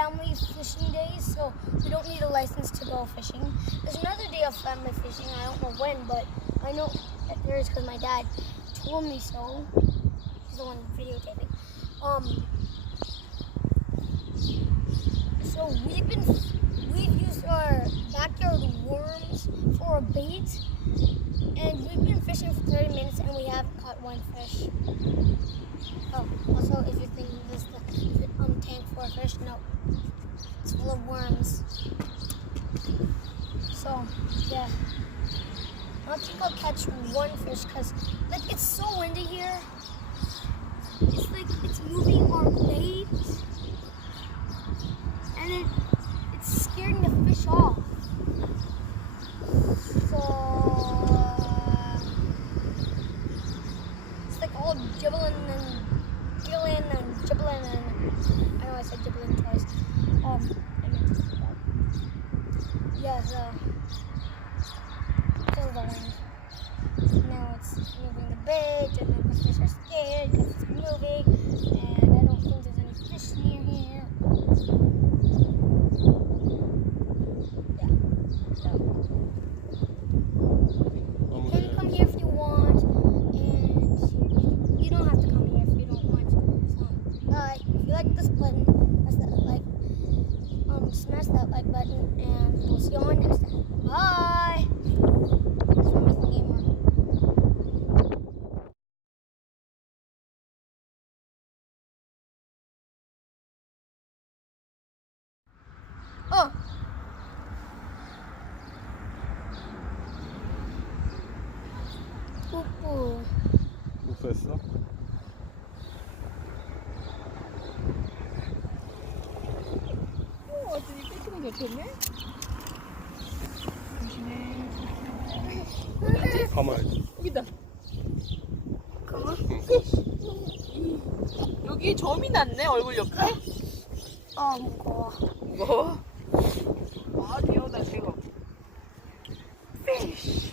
family fishing days, so we don't need a license to go fishing. There's another day of family fishing. I don't know when, but I know that there is because my dad told me so. He's the one videotaping. So we've used our backyard worms for a bait, and we've been fishing for 30 minutes and we haven't caught one fish. Oh, also if you're thinking this is the tank for a fish, no, it's full of worms. So yeah, I think I'll catch one fish because like it's so windy here. It's like it's moving our bait, and it's scaring the fish off. So it's like all gibbling and giggling and gibbling and I know I said gibbling twice. I meant to say that. Yeah, so because of the wind. Now it's moving the bait, and then the fish are scared because it's moving, and I don't think there's any fish near here. Yeah. So you can come here if you want, and you don't have to come here if you don't want. So, if you like this button, press that like, smash that like button, and we'll see you on next time. Bye. Oh. 뽀뽀. 뽀뽀했어? 어떻게 뽀뽀가 좋겠네? 가만히. 여기다. 가만. 여기 점이 났네, 얼굴 옆에. 무거워. 뭐? 아, 귀여우다, 지금. 피쉬.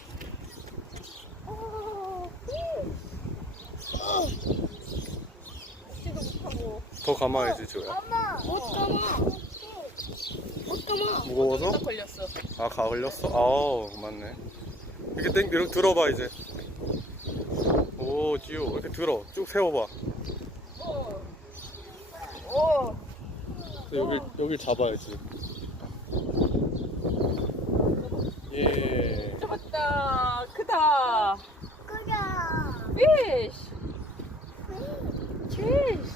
지도 못하고. 더 감아야지, 조야. 엄마, 못 감아. 못 감아. 무거워서? 딱 걸렸어. 아, 걸렸어? 아우, 맞네. 이렇게 들어봐, 이제. 오, 지호. 이렇게 들어. 쭉 세워봐. 오. 여길 잡아야지. 예. 잡았다. 크다. 끄야. 피쉬. 피쉬.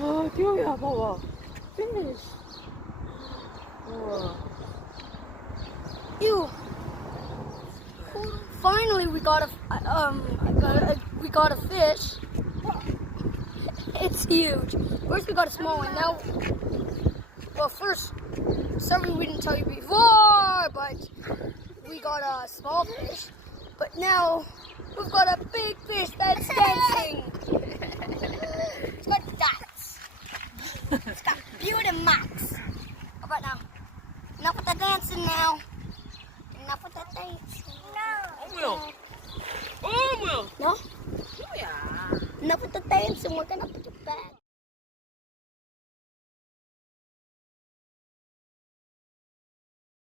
와, 귀여워, 봐봐. 피쉬. 우와. Ew. Finally, we got a fish. It's huge. First, we got a small one. Now, well, first, sorry we didn't tell you before, but we got a small fish. But now, we've got a big fish that's dancing. It's got dots. It's got beauty marks. How about now? Enough with the dancing now. Enough with the dancing. No. 뭐야? 뭐야? No? 뭐야? Enough with the dancing. We're gonna put